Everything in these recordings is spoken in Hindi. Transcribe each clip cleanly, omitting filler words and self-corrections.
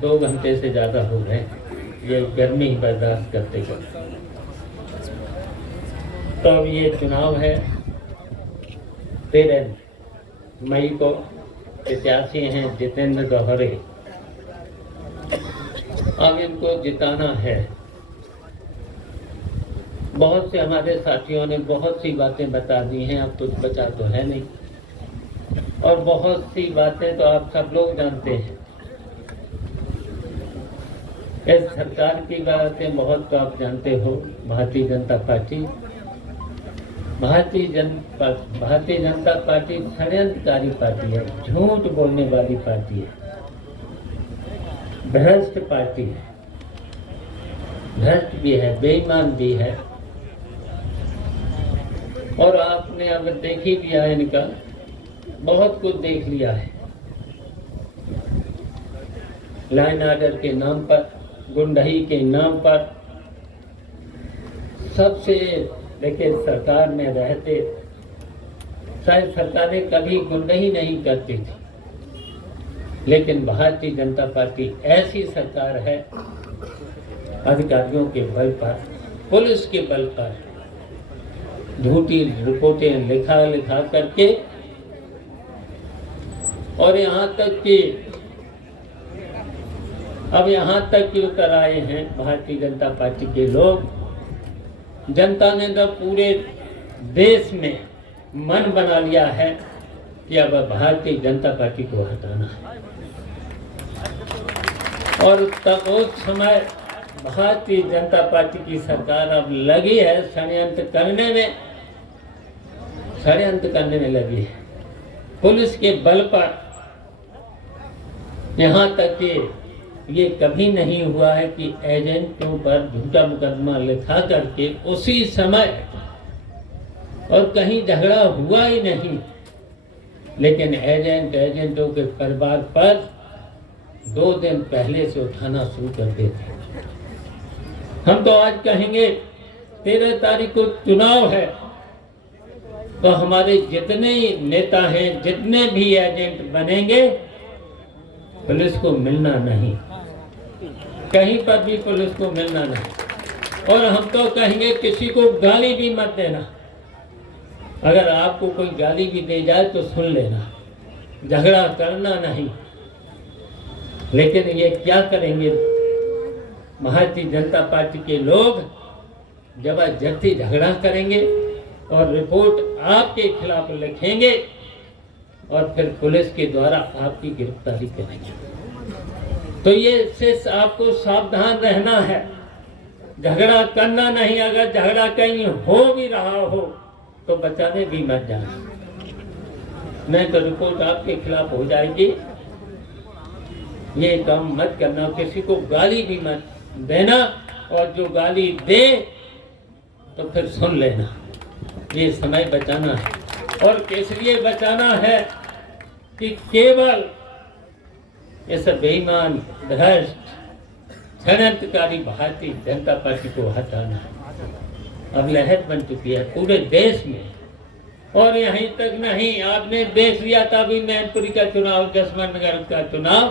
2 घंटे से ज़्यादा हो गए, ये गर्मी ही बर्दाश्त करते करते। तो अब ये चुनाव है 13 मई को। प्रत्याशी हैं जितेंद्र गौहरे। अब इनको जिताना है। बहुत से हमारे साथियों ने बहुत सी बातें बता दी हैं, अब कुछ बचा तो है नहीं, और बहुत सी बातें तो आप सब लोग जानते हैं। इस सरकार की बातें बहुत तो आप जानते हो। भारतीय जनता पार्टी षड्यंत्रकारी पार्टी है, झूठ बोलने वाली पार्टी है, भ्रष्ट पार्टी है, भ्रष्ट भी है, बेईमान भी है। और आपने अब देख ही लिया इनका, बहुत कुछ देख लिया है। लाइन ऑर्डर के नाम पर, गुंडही के नाम पर, सबसे देखिए सरकार में रहते शायद सरकारें कभी गुंडही नहीं करती थी, लेकिन भारतीय जनता पार्टी ऐसी सरकार है, अधिकारियों के बल पर, पुलिस के बल पर झूठी रिपोर्टें लिखा करके, और यहाँ तक कि उतर आए हैं भारतीय जनता पार्टी के लोग। जनता ने तो पूरे देश में मन बना लिया है कि अब भारतीय जनता पार्टी को हटाना है। और तब उस समय भारतीय जनता पार्टी की सरकार अब लगी है षड्यंत्र करने में लगी है, पुलिस के बल पर। यहाँ तक कि ये कभी नहीं हुआ है कि एजेंटों पर झूठा मुकदमा लिखा करके उसी समय, और कहीं झगड़ा हुआ ही नहीं, लेकिन एजेंटों के परिवार पर 2 दिन पहले से उठाना शुरू कर देते। हम तो आज कहेंगे 13 तारीख को चुनाव है, तो हमारे जितने नेता हैं, जितने भी एजेंट बनेंगे, पुलिस को मिलना नहीं, कहीं पर भी पुलिस को मिलना नहीं। और हम तो कहेंगे किसी को गाली भी मत देना। अगर आपको कोई गाली भी दे जाए तो सुन लेना, झगड़ा करना नहीं। लेकिन ये क्या करेंगे भारतीय जनता पार्टी के लोग? जबरदस्ती झगड़ा करेंगे और रिपोर्ट आपके खिलाफ लिखेंगे और फिर पुलिस के द्वारा आपकी गिरफ्तारी करेंगे। तो ये इससे आपको सावधान रहना है, झगड़ा करना नहीं। अगर झगड़ा कहीं हो भी रहा हो तो बचाने भी मत जाना, नहीं तो रिपोर्ट आपके खिलाफ हो जाएगी। ये काम मत करना, किसी को गाली भी मत देना, और जो गाली दे तो फिर सुन लेना। ये समय बचाना है, और किस लिए बचाना है कि केवल ऐसा बेईमान, भ्रष्ट, षड्यंत्रकारी भारतीय जनता पार्टी को हटाना है। अब लहर बन चुकी है पूरे देश में, और यहीं तक नहीं, आपने देख लिया था अभी मैनपुरी का चुनाव, जसवंत नगर का चुनाव,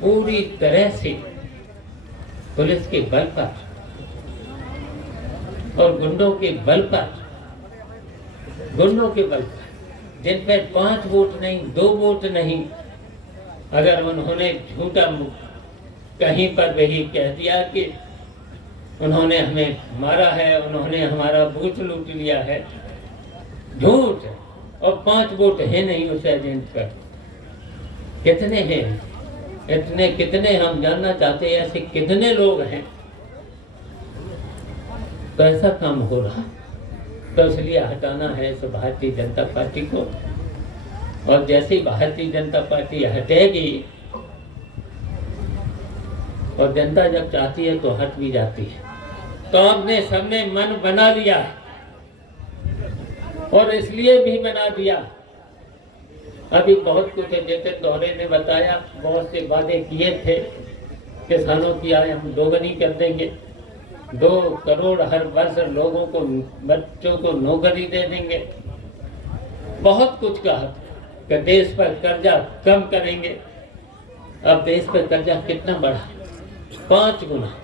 पूरी तरह से पुलिस के बल पर और गुंडों के बल पर, जिन पर 5 वोट नहीं, 2 वोट नहीं, अगर उन्होंने झूठा कहीं पर वही कह दिया कि उन्होंने हमें मारा है, उन्होंने हमारा बूथ लूट लिया है, झूठ, और 5 वोट है नहीं उस एजेंट पर। कितने हैं? इतने कितने हम जानना चाहते हैं, ऐसे कितने लोग हैं? तो ऐसा काम हो रहा, तो इसलिए हटाना है इस भारतीय जनता पार्टी को। और जैसे ही भारतीय जनता पार्टी हटेगी, और जनता जब चाहती है तो हट भी जाती है। तो आपने सबने मन बना लिया, और इसलिए भी बना दिया। अभी बहुत कुछ जैसे दौरे ने बताया, बहुत से वादे किए थे किसानों की आय हम दोगुनी कर देंगे, 2 करोड़ हर वर्ष लोगों को, बच्चों को नौकरी दे देंगे, बहुत कुछ कहा कि देश पर कर्जा कम करेंगे। अब देश पर कर्जा कितना बढ़ा, 5 गुना।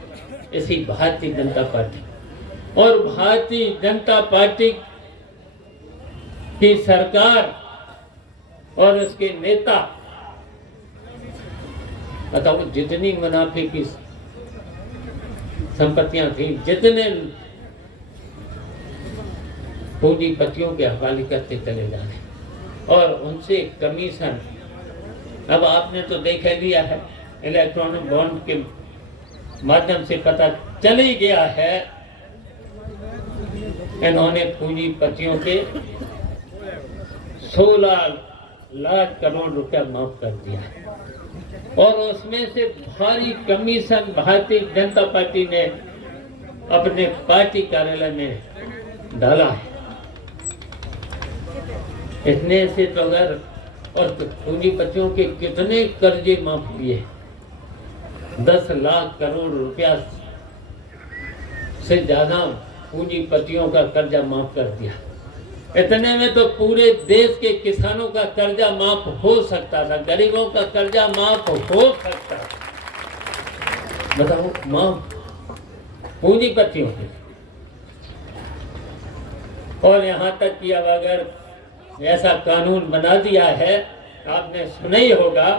इसी भारतीय जनता पार्टी और भारतीय जनता पार्टी की सरकार और उसके नेता, बताओ जितनी मुनाफे की संपत्तियां थी, जितने पूंजीपतियों के हवाले करते चले जा रहे और उनसे कमीशन। अब आपने तो देख लिया है, इलेक्ट्रॉनिक बॉन्ड के माध्यम से पता चल ही गया है, इन्होंने पूंजीपतियों के 16 लाख करोड़ रुपया माफ कर दिया है और उसमें से भारी कमीशन भारतीय जनता पार्टी ने अपने पार्टी कार्यालय में डाला है। इतने से तो अगर और पूंजीपतियों के कितने कर्जे माफ किए, 10 लाख करोड़ रुपया से ज्यादा पूंजीपतियों का कर्जा माफ कर दिया। इतने में तो पूरे देश के किसानों का कर्जा माफ हो सकता था, गरीबों का कर्जा माफ हो सकता था। बताओ, माफ पूंजीपतियों के। और यहाँ तक कि अब अगर ऐसा कानून बना दिया है, आपने सुना ही होगा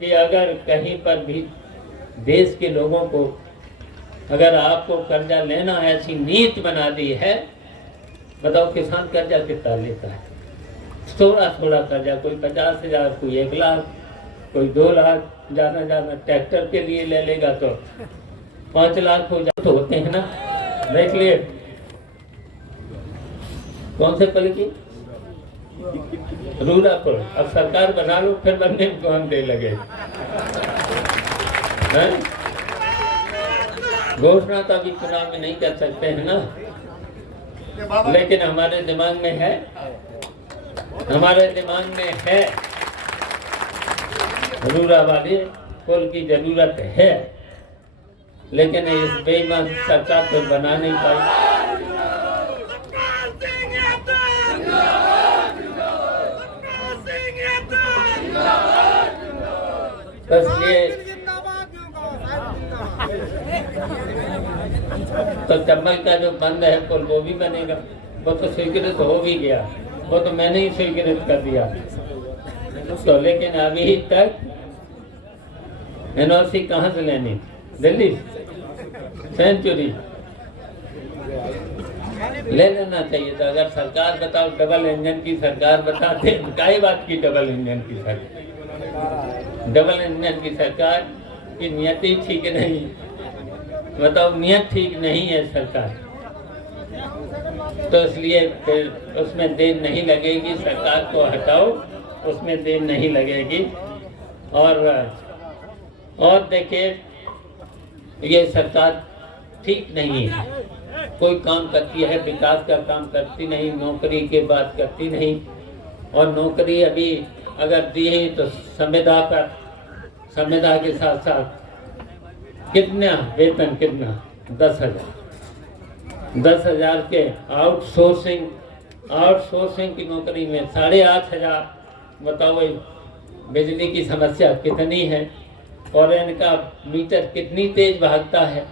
कि अगर कहीं पर भी देश के लोगों को, अगर आपको कर्जा लेना है, ऐसी नीति बना दी है, बताओ किसान कर्जा कितना लेता है? थोड़ा थोड़ा कर्जा, कोई 50,000, कोई 1 लाख, कोई 2 लाख, ज्यादा ट्रैक्टर के लिए ले लेगा तो 5 लाख हो जाते तो होते हैं ना। देख लिए कौन से पल की रूरापुर, अब सरकार बना लो फिर बनने को हम दे लगे। घोषणा तो अभी चुनाव में नहीं कर सकते हैं ना, लेकिन हमारे दिमाग में है, हमारे दिमाग में है, रूरा वाले पुल की जरूरत है, लेकिन इस बेईमान सरकार तो बना नहीं पाई। बस ये तो चंबल का जो बंद है पुल वो भी बनेगा, वो तो स्वीकृत हो भी गया, वो तो मैंने ही स्वीकृत कर दिया तो। लेकिन अभी तक एनओसी कहाँ से लेनी? दिल्ली सेंचुरी ले लेना चाहिए था। अगर सरकार बताओ डबल इंजन की सरकार बताते, क्या बात की डबल इंजन की सरकार? डबल इंजन की सरकार की नियति ठीक नहीं, बताओ नियत ठीक नहीं है सरकार, तो इसलिए फिर उसमें देर नहीं लगेगी, सरकार को हटाओ, उसमें देर नहीं लगेगी। और देखिए, ये सरकार ठीक नहीं है, कोई काम करती है विकास का काम करती नहीं, नौकरी की बात करती नहीं। और नौकरी अभी अगर दी है तो संविदा के साथ साथ कितना वेतन, कितना 10,000 के आउटसोर्सिंग की नौकरी में 8,500। बताओ बिजली की समस्या कितनी है और इनका मीटर कितनी तेज भागता है।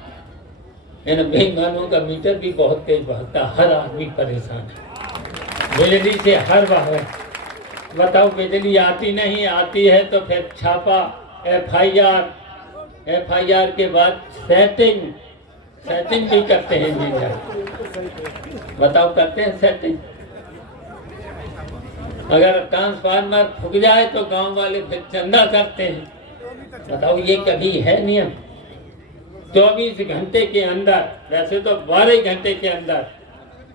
इन बेईमानों का मीटर भी बहुत तेज भागता, हर आदमी परेशान है बिजली से हर बार। बताओ बिजली आती नहीं, आती है तो फिर छापा, एफआईआर के बाद सेटिंग भी करते हैं जी। बताओ करते हैं सेटिंग। अगर ट्रांसफार्मर फूक जाए तो गांव वाले फिर चंदा करते हैं। बताओ ये कभी है नियम? 24 घंटे के अंदर, वैसे तो 12 घंटे के अंदर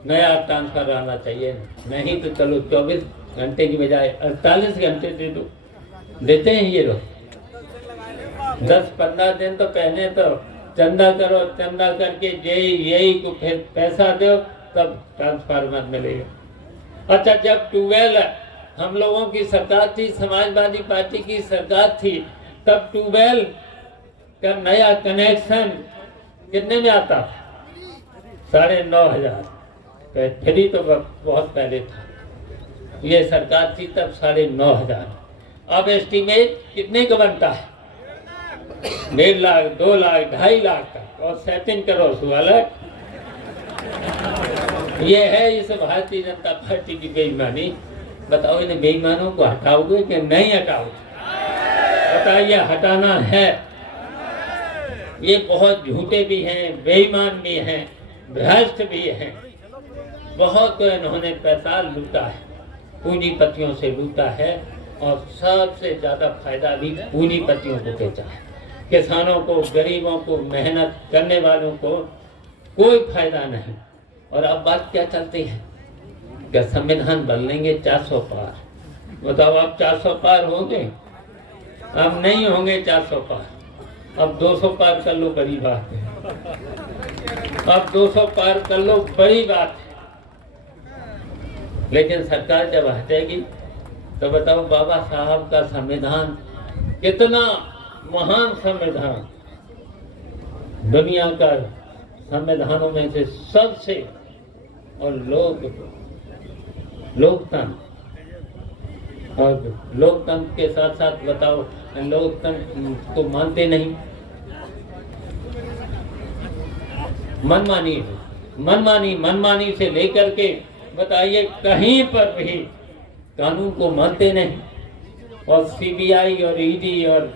नया ट्रांसफर आना चाहिए, नहीं तो चलो 24 घंटे की बजाय 48 घंटे दे दो। देते हैं ये लोग। 10-15 दिन तो पहले तो चंदा करो, चंदा करके यही को फिर पैसा दो तब ट्रांसफार्मर मिलेगा। अच्छा, जब 12 हम लोगों की सरकार थी, समाजवादी पार्टी की सरकार थी, तब 12 का नया कनेक्शन कितने में आता था? 9,500। फ्री तो बहुत पहले था, ये सरकार थी तब 9,500। अब एस्टीमेट कितने का बनता है? 1.5 लाख, 2 लाख, 2.5 लाख का, और सेटिंग करो 16 लाख। ये है इस भारतीय जनता पार्टी की बेईमानी। बताओ, इन बेईमानों को हटाओगे कि नहीं हटाओगे? बताइए, हटाना है। ये बहुत झूठे भी हैं, बेईमान भी हैं, भ्रष्ट भी हैं। बहुत इन्होंने पैसा लूटा है, पूंजीपतियों से लूटा है, और सबसे ज्यादा फायदा भी पूंजीपतियों को बेचा है। किसानों को, गरीबों को, मेहनत करने वालों को कोई फायदा नहीं। और अब बात क्या चलती है कि संविधान बदलेंगे 400 पार। बताओ, आप 400 पार होंगे? अब नहीं होंगे 400 पार। अब 200 पार कर लो, बड़ी बात है। अब 200 पार कर लो, बड़ी बात है। लेकिन सरकार जब हटेगी तो बताओ, बाबा साहब का संविधान कितना महान संविधान, दुनिया का संविधानों में से सबसे, और लोकतंत्र, और लोकतंत्र के साथ साथ बताओ, लोकतंत्र को मानते नहीं, मनमानी से लेकर के बताइए, कहीं पर भी कानून को मानते नहीं, और सीबीआई और ईडी और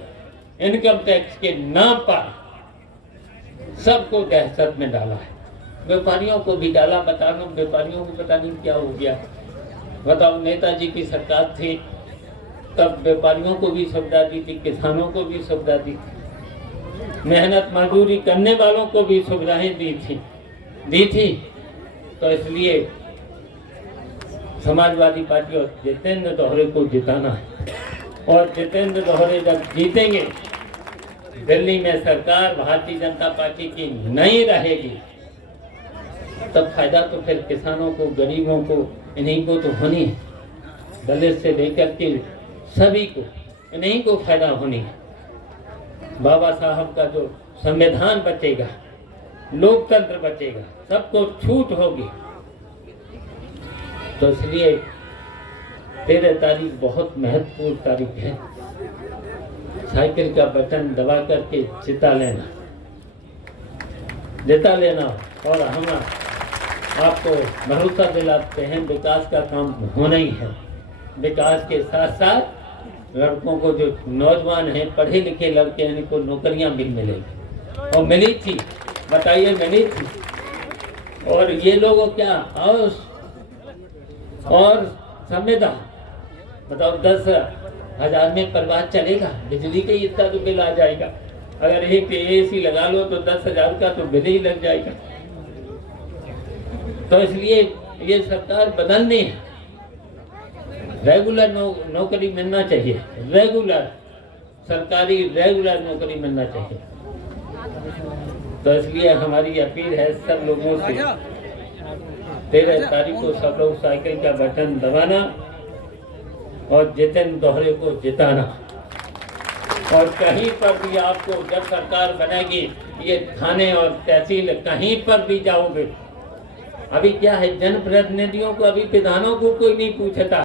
इनकम टैक्स के नाम पर सबको दहशत में डाला है। व्यापारियों को भी डाला। बता लो, व्यापारियों को पता नहीं क्या हो गया। बताओ, नेताजी की सरकार थी तब व्यापारियों को भी सुविधा दी थी, किसानों को भी सुविधा दी थी, मेहनत मजदूरी करने वालों को भी सुविधाएं दी थी। तो इसलिए समाजवादी पार्टी और जितेंद्र दोहरे को जिताना है। और जितेंद्र दोहरे जब जीतेंगे, दिल्ली में सरकार भारतीय जनता पार्टी की नहीं रहेगी, तब फायदा तो फिर किसानों को, गरीबों को, इन्हीं को तो होनी है। दलित से लेकर के सभी को, इन्हीं को फायदा होनी है। बाबा साहब का जो संविधान बचेगा, लोकतंत्र बचेगा, सबको छूट होगी। तो इसलिए 13 तारीख बहुत महत्वपूर्ण तारीख है। साइकिल का बटन दबा करके जिता लेना। और हम आपको भरोसा दिलाते हैं, विकास का काम होना ही है। विकास के साथ साथ लड़कों को, जो नौजवान हैं, पढ़े लिखे लड़के हैं, इनको नौकरियां भी मिलेगी, और मिली थी। बताइए, मिली थी। और ये लोगों क्या, और संविधान, बताओ, 10,000 में परिवार चलेगा? बिजली का इतना तो बिल आ जाएगा। अगर एक एसी लगा लो तो 10,000 का तो बिल ही लग जाएगा। तो इसलिए ये सरकार बदलनी है। रेगुलर नौकरी मिलना चाहिए, रेगुलर सरकारी रेगुलर नौकरी मिलना चाहिए। तो इसलिए हमारी अपील है सब लोगों से, 13 तारीख को सब लोग साइकिल का बटन दबाना और जितेंद्र दोहरे को जिताना। और कहीं पर भी आपको, जब सरकार बनेगी, ये थाने और तहसील कहीं पर भी जाओगे, अभी क्या है, जनप्रतिनिधियों को, अभी विधानों को कोई नहीं पूछता।